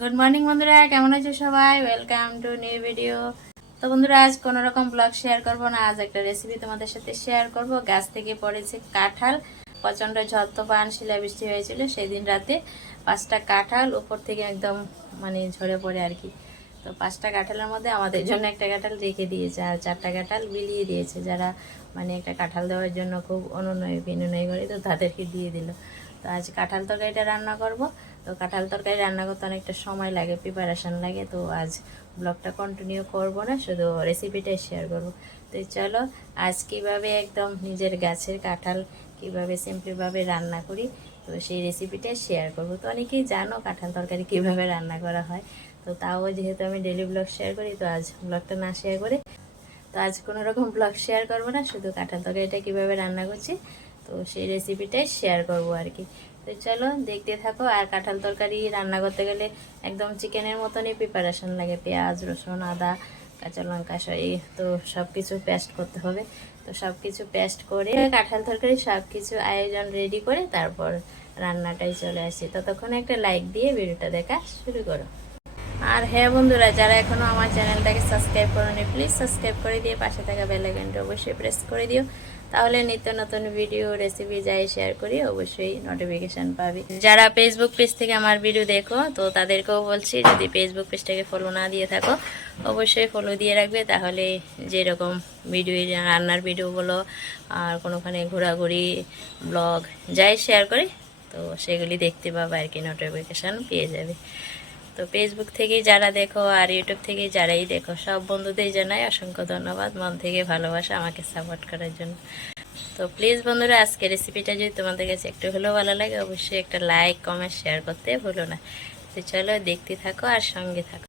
Good morning বন্ধুরা। কেমন আছো সবাই? ওয়েলকাম টু নিউ ভিডিও তো বন্ধুরা, আজ কোনো রকম ব্লগ শেয়ার করব না। আজ একটা রেসিপি তোমাদের সাথে শেয়ার করব। গাছ থেকে পড়েছে কাঁঠাল। প্রচণ্ড ঝড় তোফান শিলাবৃষ্টি হয়েছিল সেই দিন রাতে। পাঁচটা কাঁঠাল উপর থেকে একদম মানে ঝরে পড়ে আর কি। তো পাঁচটা কাঁঠালের মধ্যে আমাদের জন্য একটা কাঁঠাল রেখে দিয়েছে। আর চারটা কাঁঠাল বিলিয়ে দিয়েছে। যারা মানে একটা কাঁঠাল দেওয়ার জন্য খুব অনুনয় বিনুনয় করে, তো তাদেরকে দিয়ে দিল। তো আজ কাঁঠাল তরকারিটা রান্না করব। তো কাঁঠাল তরকারি রান্না করতে অনেকটা সময় লাগে প্রিপারেশন লাগে, তো আজ ব্লগটা কন্টিনিউ করব না, শুধু রেসিপিটাই শেয়ার করব। তো চলো, আজ কীভাবে একদম নিজের গাছের কাঁঠাল কীভাবে সিম্পলিভাবে রান্না করি, তো সেই রেসিপিটাই শেয়ার করব। তো অনেকেই জানো কাঁঠাল তরকারি কীভাবে রান্না করা হয়, তো তাও যেহেতু আমি ডেলি ব্লগ শেয়ার করি, তো আজ ব্লগটা না শেয়ার করে, তো আজ কোনো রকম ব্লগ শেয়ার করব না, শুধু কাঁঠাল তরকারিটা কীভাবে রান্না করছি তো সেই রেসিপিটাই শেয়ার করব আর কি তো চলো, দেখতে থাকো। আর কাঁঠাল তরকারি রান্না করতে গেলে একদম চিকেনের মতনই প্রিপারেশন লাগে। পেঁয়াজ, রসুন, আদা, কাঁচা লঙ্কা সই তো সব কিছু পেস্ট করতে হবে। তো সব কিছু পেস্ট করে কাঁঠাল তরকারি সব কিছু আয়োজন রেডি করে তারপর রান্নাটাই চলে আসি ততক্ষণ একটা লাইক দিয়ে ভিডিওটা দেখা শুরু করো। আর হ্যাঁ বন্ধুরা, যারা এখনও আমার চ্যানেলটাকে সাবস্ক্রাইব করেনি প্লিজ সাবস্ক্রাইব করে দিয়ে পাশে থাকা বেল আইকনটা অবশ্যই প্রেস করে দিও। তাহলে নিত্য নতুন ভিডিও রেসিপি যাই শেয়ার করি, অবশ্যই নোটিফিকেশান পাবে। যারা ফেসবুক পেজ থেকে আমার ভিডিও দেখো, তো তাদেরকেও বলছি, যদি ফেসবুক পেজটাকে ফলো না দিয়ে থাকো, অবশ্যই ফলো দিয়ে রাখবে। তাহলে যেরকম ভিডিও রান্নার ভিডিও বলো আর কোনোখানে ঘোরাঘুরি ব্লগ যাই শেয়ার করি, তো সেগুলি দেখতে পাবে আর কি নোটিফিকেশান পেয়ে যাবে। তো ফেসবুক থেকে যারা দেখো আর ইউটিউব থেকে যারাই দেখো, সব বন্ধুদের জানাই অসংখ্য ধন্যবাদ। মন থেকে ভালোবাসা আমাকে সাপোর্ট করার জন্য। তো প্লিজ বন্ধুরা আজকে রেসিপিটা যদি তোমাদের কাছে একটু হলেও ভালো লাগে, অবশ্যই একটা লাইক কমেন্ট শেয়ার করতে ভুলো না। তো চলো দেখতে থাকো আর সঙ্গে থাকো।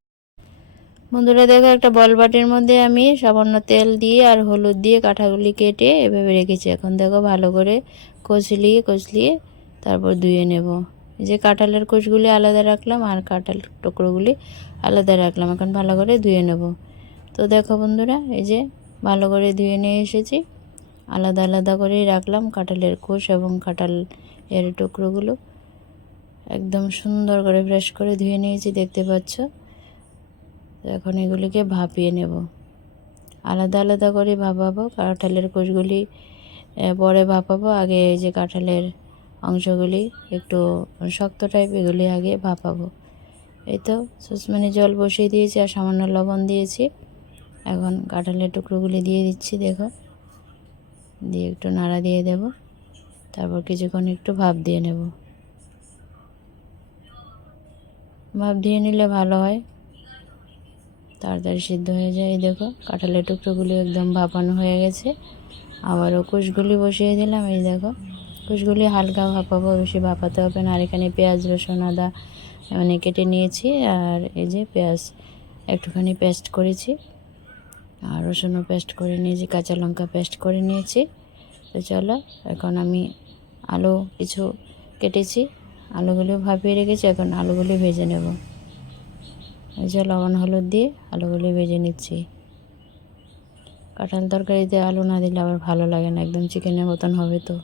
বন্ধুরা, দেখো একটা বল বাটির মধ্যে আমি সামান্য তেল দিয়ে আর হলুদ দিয়ে কাঁঠাগুলি কেটে এভাবে রেখেছি। এখন দেখো ভালো করে কচলিয়ে কচলিয়ে তারপর ধুয়ে নেব। যে কাঁঠালের কোষগুলি আলাদা রাখলাম আর কাঁঠাল টুকরোগুলি আলাদা রাখলাম। এখন ভালো করে ধুয়ে নেব। তো দেখো বন্ধুরা, এই যে ভালো করে ধুয়ে নিয়ে এসেছি। আলাদা আলাদা করেই রাখলাম কাঁঠালের কোষ এবং কাঁঠাল এর টুকরোগুলো। একদম সুন্দর করে ফ্রেশ করে ধুয়ে নিয়েছি, দেখতে পাচ্ছ? এখন এগুলিকে ভাপিয়ে নেব। আলাদা আলাদা করে ভাপাবো, কাঁঠালের কোষগুলি পরে ভাপাবো। আগে এই যে কাঁঠালের অংশগুলি একটু শক্ত টাইপ এগুলি আগে ভাপাবো। এই তো সসম্যানে জল বসিয়ে দিয়েছি আর সামান্য লবণ দিয়েছি। এখন কাঁঠালের টুকরোগুলি দিয়ে দিচ্ছি, দেখো। দিয়ে একটু নাড়া দিয়ে দেব। তারপর কিছুক্ষণ একটু ভাপ দিয়ে নেব। ভাপ দিয়ে নিলে ভালো হয়। তাড়াতাড়ি সিদ্ধ হয়ে যায় দেখো, কাঁঠালের টুকরোগুলি একদম ভাপানো হয়ে গেছে। আবারও কুশগুলি বসিয়ে দিলাম, এই দেখো। কুশগুলি হালকা ভাপাবো বেশি ভাপাতে হবে না আর এখানে পেঁয়াজ, রসুন, আদা মানে কেটে নিয়েছি, আর এই যে পেঁয়াজ একটুখানি পেস্ট করেছি, আর রসুনও পেস্ট করে নিয়েছি, কাঁচা লঙ্কা পেস্ট করে নিয়েছি। তো চলো, এখন আমি আলু কিছু কেটেছি, আলুগুলো ভাপিয়ে রেখেছি, এখন আলুগুলি ভেজে নেব। এই যে লবণ, হলুদ দিয়ে আলুগুলি ভেজে নিচ্ছি। কাঁঠাল তরকারিতে আলু না দিলে আবার ভালো লাগে না, একদম চিকেনের মতন হবে তো।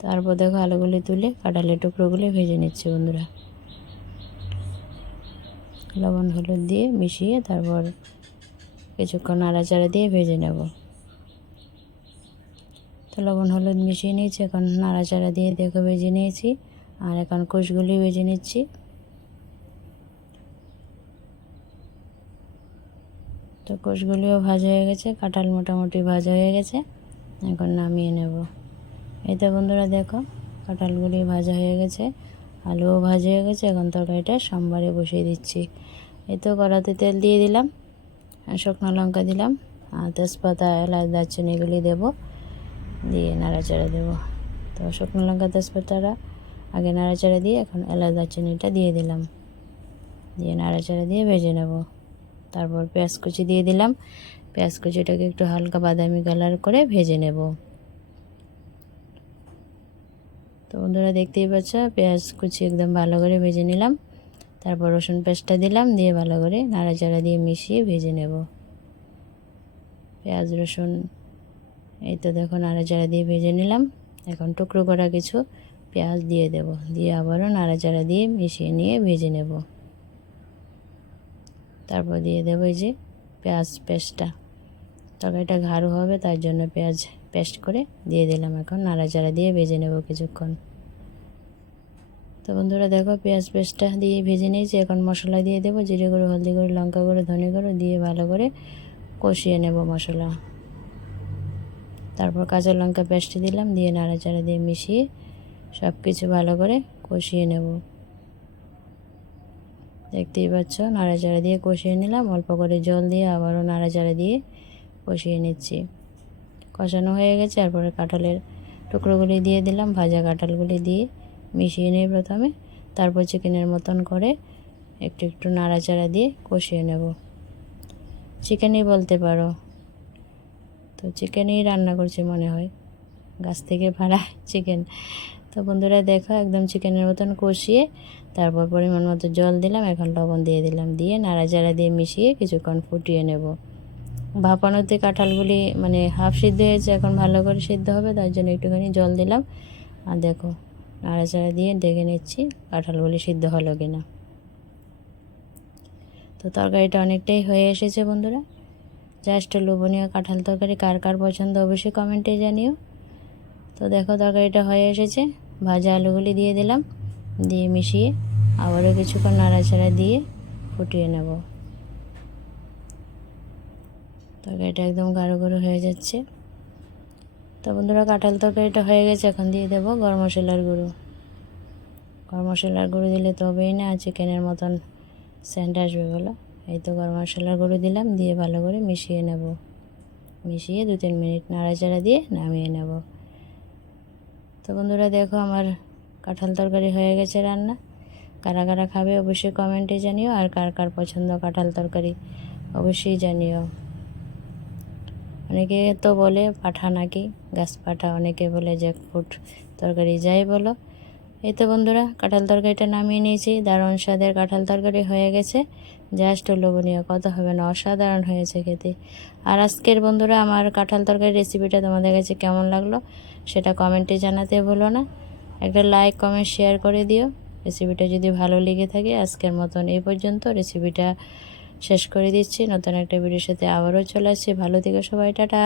তারপর দেখো আলুগুলি তুলে কাঁঠালের টুকরোগুলি ভেজে নিচ্ছি বন্ধুরা। লবণ হলুদ দিয়ে মিশিয়ে তারপর কিছুক্ষণ নাড়াচাড়া দিয়ে ভেজে নেব। তো লবণ হলুদ মিশিয়ে নিয়েছি, এখন নাড়াচাড়া দিয়ে দেখো ভেজে নিয়েছি, আর এখন কোষগুলি ভেজে নিচ্ছি। তো কোষগুলিও ভাজা হয়ে গেছে, কাঁঠাল মোটামুটি ভাজা হয়ে গেছে, এখন নামিয়ে নেব। এই তো বন্ধুরা দেখো, কাঁঠালগুলি ভাজা হয়ে গেছে, আলুও ভাজা হয়ে গেছে, এখন তরকারিটা সোমবারে বসিয়ে দিচ্ছি। এই তো কড়াতে তেল দিয়ে দিলাম শুকনো লঙ্কা দিলাম, আর তেজপাতা, এলাচ, দারচিনি এগুলি দেবো, দিয়ে নাড়াচাড়া দেবো। তো শুকনো লঙ্কা, তেজপাতাটা আগে নাড়াচাড়া দিয়ে, এখন এলাচ, দারচিনিটা দিয়ে দিলাম। দিয়ে নাড়াচাড়া দিয়ে ভেজে নেব। তারপর পেঁয়াজ কুচি দিয়ে দিলাম, পেঁয়াজ কুচিটাকে একটু হালকা বাদামি কালার করে ভেজে নেব তো বন্ধুরা দেখতেই পাচ্ছ, পেঁয়াজ কুচি একদম ভালো করে ভেজে নিলাম। তারপর রসুন পেস্টটা দিলাম, দিয়ে ভালো করে নাড়াচাড়া দিয়ে মিশিয়ে ভেজে নেব। পেঁয়াজ, রসুন, এই তো দেখো নাড়াচাড়া দিয়ে ভেজে নিলাম। এখন টুকরো করা কিছু পেঁয়াজ দিয়ে দেব, দিয়ে আবারও নাড়াচাড়া দিয়ে মিশিয়ে নিয়ে ভেজে নেব। তারপর দিয়ে দেবো এই যে পেঁয়াজ পেস্টটা। তরকারিটা ঘাড়ু হবে, তার জন্য পেঁয়াজ পেস্ট করে দিয়ে দিলাম। এখন নাড়াচাড়া দিয়ে ভেজে নেব কিছুক্ষণ। তো বন্ধুরা দেখো, পেঁয়াজ পেস্টটা দিয়ে ভেজে নিয়েছি। এখন মশলা দিয়ে দেবো, জিরে গুঁড়ো, হলদি গুঁড়ো, লঙ্কা গুঁড়ো, ধনে গুঁড়ো দিয়ে ভালো করে কষিয়ে নেব মশলা। তারপর কাঁচা লঙ্কা পেস্ট দিলাম, দিয়ে নাড়াচাড়া দিয়ে মিশিয়ে সব কিছু ভালো করে কষিয়ে নেব। দেখতেই পাচ্ছ, নাড়াচাড়া দিয়ে কষিয়ে নিলাম। অল্প করে জল দিয়ে আবারও নাড়াচাড়া দিয়ে কষিয়ে নিচ্ছি। কষানো হয়ে গেছে তারপরে কাঁঠালের টুকরোগুলি দিয়ে দিলাম, ভাজা কাঁঠালগুলি দিয়ে মিশিয়ে নিই প্রথমে। তারপর চিকেনের মতন করে একটু একটু নাড়াচাড়া দিয়ে কষিয়ে নেব। চিকেনই বলতে পারো। তো চিকেনই রান্না করছি মনে হয়। গাছ থেকে ভাড়া চিকেন। তো বন্ধুরা দেখো, একদম চিকেনের মতন কষিয়ে তারপর পরিমাণ মতো জল দিলাম, এখন লবণ দিয়ে দিলাম। দিয়ে নাড়াচাড়া দিয়ে মিশিয়ে কিছুক্ষণ ফুটিয়ে নেব। ভাপানোতে কাঁঠালগুলি মানে হাফ সিদ্ধ হয়েছে, এখন ভালো করে সিদ্ধ হবে, তার জন্য একটুখানি জল দিলাম। আর দেখো নাড়াচাড়া দিয়ে দেখে নিচ্ছি কাঁঠালগুলি সিদ্ধ হলো কিনা তো তরকারিটা অনেকটাই হয়ে এসেছে বন্ধুরা। জাস্ট লোভনীয় কাঁঠাল তরকারি কার কার পছন্দ অবশ্যই কমেন্টে জানিও। তো দেখো তরকারিটা হয়ে এসেছে। ভাজা আলুগুলি দিয়ে দিলাম, দিয়ে মিশিয়ে আবারও কিছুক্ষণ নাড়াচাড়া দিয়ে ফুটিয়ে নেব। তরকারিটা একদম গাঢ় গাঢ় হয়ে যাচ্ছে। তো বন্ধুরা কাঁঠাল তরকারিটা হয়ে গেছে, এখন দিয়ে দেবো গরম মশলার গুঁড়ো। গরম মশলার গুঁড়ো দিলে তবেই না, চিকেনের মতন সেন্ট আসবে বলো। এই তো গরম মশলার গুঁড়ো দিলাম, দিয়ে ভালো করে মিশিয়ে নেব। মিশিয়ে দু তিন মিনিট নাড়াচাড়া দিয়ে নামিয়ে নেব। তো বন্ধুরা দেখো আমার কাঁঠাল তরকারি হয়ে গেছে রান্না। কারা কারা খাবে অবশ্যই কমেন্টে জানিও, আর কার কার পছন্দ কাঁঠাল তরকারি অবশ্যই জানিও। অনেকে তো বলে পাঠা নাকি, গাছ পাঠা, অনেকে বলে জ্যাকফ্রুট তরকারি, যাই বলো। এই তো বন্ধুরা, কাঁঠাল তরকারিটা নামিয়ে নিয়েছি। দারুণ স্বাদের কাঁঠাল তরকারি হয়ে গেছে। জাস্ট লোভনীয়, কত হবে না, অসাধারণ হয়েছে খেতে। আর আজকের বন্ধুরা, আমার কাঁঠাল তরকারি রেসিপিটা তোমাদের কাছে কেমন লাগল, সেটা কমেন্টে জানাতে ভুলো না। একটা লাইক কমেন্ট শেয়ার করে দিও। রেসিপিটা যদি ভালো লেগে থাকে, আজকের মতন এই পর্যন্ত। রেসিপিটা শেষ করে দিচ্ছি। নতুন একটা ভিডিওর সাথে আবারও চলে আসছি। ভালো থেকে সবাই টাটা।